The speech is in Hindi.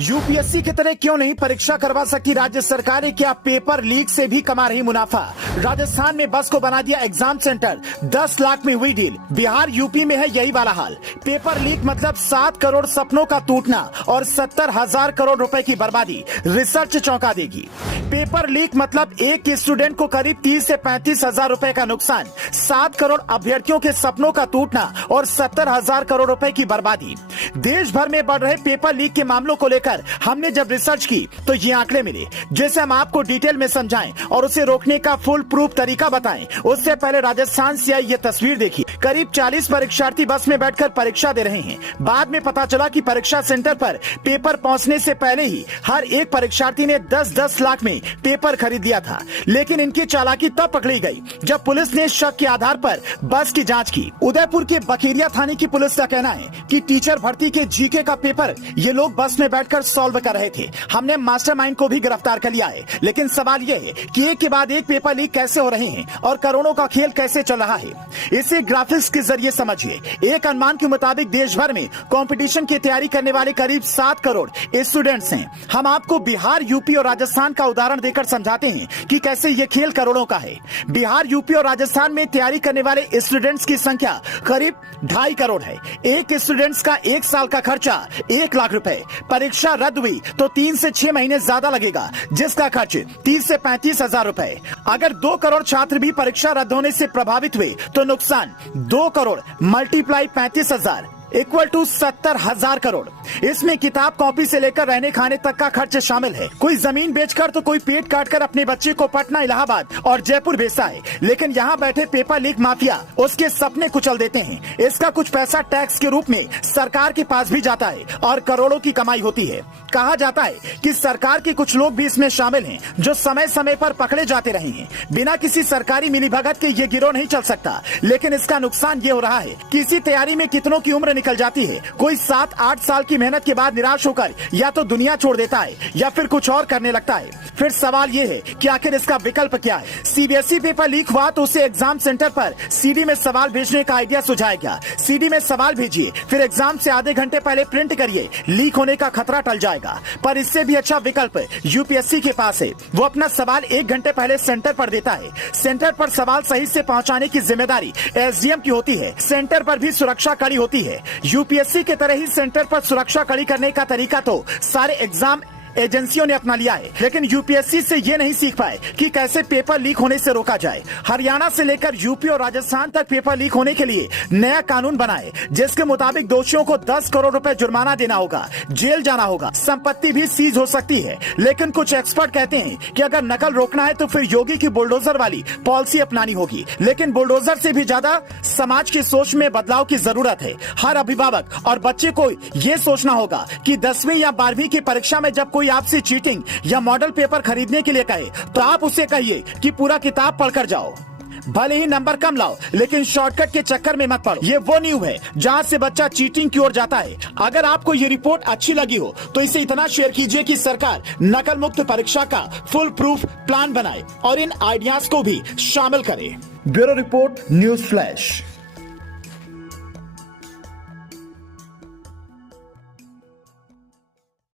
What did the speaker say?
यूपीएससी की तरह क्यों नहीं परीक्षा करवा सकती राज्य सरकारें, क्या पेपर लीक से भी कमा रही मुनाफा। राजस्थान में बस को बना दिया एग्जाम सेंटर, 10 लाख में हुई डील। बिहार यूपी में है यही वाला हाल। पेपर लीक मतलब 7 करोड़ सपनों का टूटना और 70,000 करोड़ रुपए की बर्बादी। रिसर्च चौंका देगी। पेपर लीक मतलब एक स्टूडेंट को करीब 30 से 35,000 रुपए का नुकसान, 7 करोड़ अभ्यर्थियों के सपनों का टूटना और 70,000 करोड़ रुपए की बर्बादी। देश भर में बढ़ रहे पेपर लीक के मामलों को लेकर हमने जब रिसर्च की तो ये आंकड़े मिले, जैसे हम आपको डिटेल में समझाएं और उसे रोकने का फुल प्रूफ तरीका बताएं। उससे पहले राजस्थान से आई ये तस्वीर देखिए। करीब 40 परीक्षार्थी बस में बैठकर परीक्षा दे रहे हैं। बाद में पता चला कि परीक्षा सेंटर पर पेपर पहुंचने से पहले ही हर एक परीक्षार्थी ने 10-10 लाख में पेपर खरीद लिया था। लेकिन इनकी चालाकी तब पकड़ी गई जब पुलिस ने शक के आधार पर बस की जांच की। उदयपुर के बखेरिया थाने की पुलिस का कहना है कि टीचर भर्ती के जीके का पेपर ये लोग बस में बैठकर सॉल्व कर रहे थे। हमने मास्टरमाइंड को भी गिरफ्तार कर लिया है। लेकिन सवाल ये है कि एक के बाद एक पेपर लीक कैसे हो रहे हैं और करोड़ों का खेल कैसे चल रहा है। इसे ग्राफिक्स के जरिए समझिए। एक अनुमान के मुताबिक देश भर में कंपटीशन की तैयारी करने वाले करीब 7 करोड़ स्टूडेंट्स हैं। हम आपको बिहार, यूपी और राजस्थान का उदाहरण देकर समझाते हैं कि कैसे ये खेल करोड़ों का है। बिहार, यूपी और राजस्थान में तैयारी करने वाले स्टूडेंट्स की संख्या करीब 2.5 करोड़ है। एक स्टूडेंट्स का 1 साल का खर्चा 1 लाख रुपए। परीक्षा रद्द हुई तो 3 से 6 महीने ज्यादा लगेगा, जिसका खर्च 30 से 35,000 रुपए। अगर 2 करोड़ छात्र भी परीक्षा रद्द होने से प्रभावित हुए तो नुकसान 2 crore multiply 35,000 equal to 70,000 crore. इसमें किताब कॉपी से लेकर रहने खाने तक का खर्च शामिल है। कोई जमीन बेचकर तो कोई पेट काटकर अपने बच्चे को पटना, इलाहाबाद और जयपुर भेजता है। लेकिन यहाँ बैठे पेपर लीक माफिया उसके सपने कुचल देते हैं। इसका कुछ पैसा टैक्स के रूप में सरकार के पास भी जाता है और करोड़ों की कमाई होती है। कहा जाता है कि सरकार के कुछ लोग भी इसमें शामिल हैं, जो समय समय पर पकड़े जाते रहे हैं। बिना किसी सरकारी मिलीभगत के ये गिरोह नहीं चल सकता। लेकिन इसका नुकसान ये हो रहा है कि इसी तैयारी में कितनों की उम्र निकल जाती है। कोई 7-8 साल की मेहनत के बाद निराश होकर या तो दुनिया छोड़ देता है या फिर कुछ और करने लगता है। फिर सवाल ये है कि आखिर इसका विकल्प क्या है। सीबीएसई पेपर लीक हुआ तो उसे एग्जाम सेंटर पर सीडी में सवाल भेजने का आइडिया सुझाया गया। सीडी में सवाल भेजिए, फिर एग्जाम से आधे घंटे पहले प्रिंट करिए, लीक होने का खतरा टल जाएगा। पर इससे भी अच्छा विकल्प यूपीएससी के पास है। वो अपना सवाल 1 घंटे पहले सेंटर पर देता है। सेंटर पर सवाल सही से पहुंचाने की जिम्मेदारी एसडीएम की होती है। सेंटर पर भी सुरक्षा कड़ी होती है। यूपीएससी के तरह ही सेंटर पर सुरक्षा कड़ी करने का तरीका तो सारे एग्जाम एजेंसियों ने अपना लिया है। लेकिन यूपीएससी से ये नहीं सीख पाए कि कैसे पेपर लीक होने से रोका जाए। हरियाणा से लेकर यूपी और राजस्थान तक पेपर लीक होने के लिए नया कानून बनाए, जिसके मुताबिक दोषियों को 10 करोड़ रुपए जुर्माना देना होगा, जेल जाना होगा, संपत्ति भी सीज हो सकती है। लेकिन कुछ एक्सपर्ट कहते हैं कि अगर नकल रोकना है तो फिर योगी की बुलडोजर वाली पॉलिसी अपनानी होगी। लेकिन बुलडोजर से भी ज्यादा समाज की सोच में बदलाव की जरूरत है। हर अभिभावक और बच्चे को ये सोचना होगा कि 10वीं या 12वीं की परीक्षा में जब कोई आपसे चीटिंग या मॉडल पेपर खरीदने के लिए कहे तो आप उसे कहिए कि पूरा किताब पढ़कर जाओ। भले ही नंबर कम लाओ, लेकिन शॉर्टकट के चक्कर में मत पड़ो। ये वो न्यूज़ है जहां से बच्चा चीटिंग की ओर जाता है। अगर आपको ये रिपोर्ट अच्छी लगी हो तो इसे इतना शेयर कीजिए कि सरकार नकल मुक्त परीक्षा का फुल प्रूफ प्लान बनाए और इन आइडियाज को भी शामिल करे। Bureau report, news flash.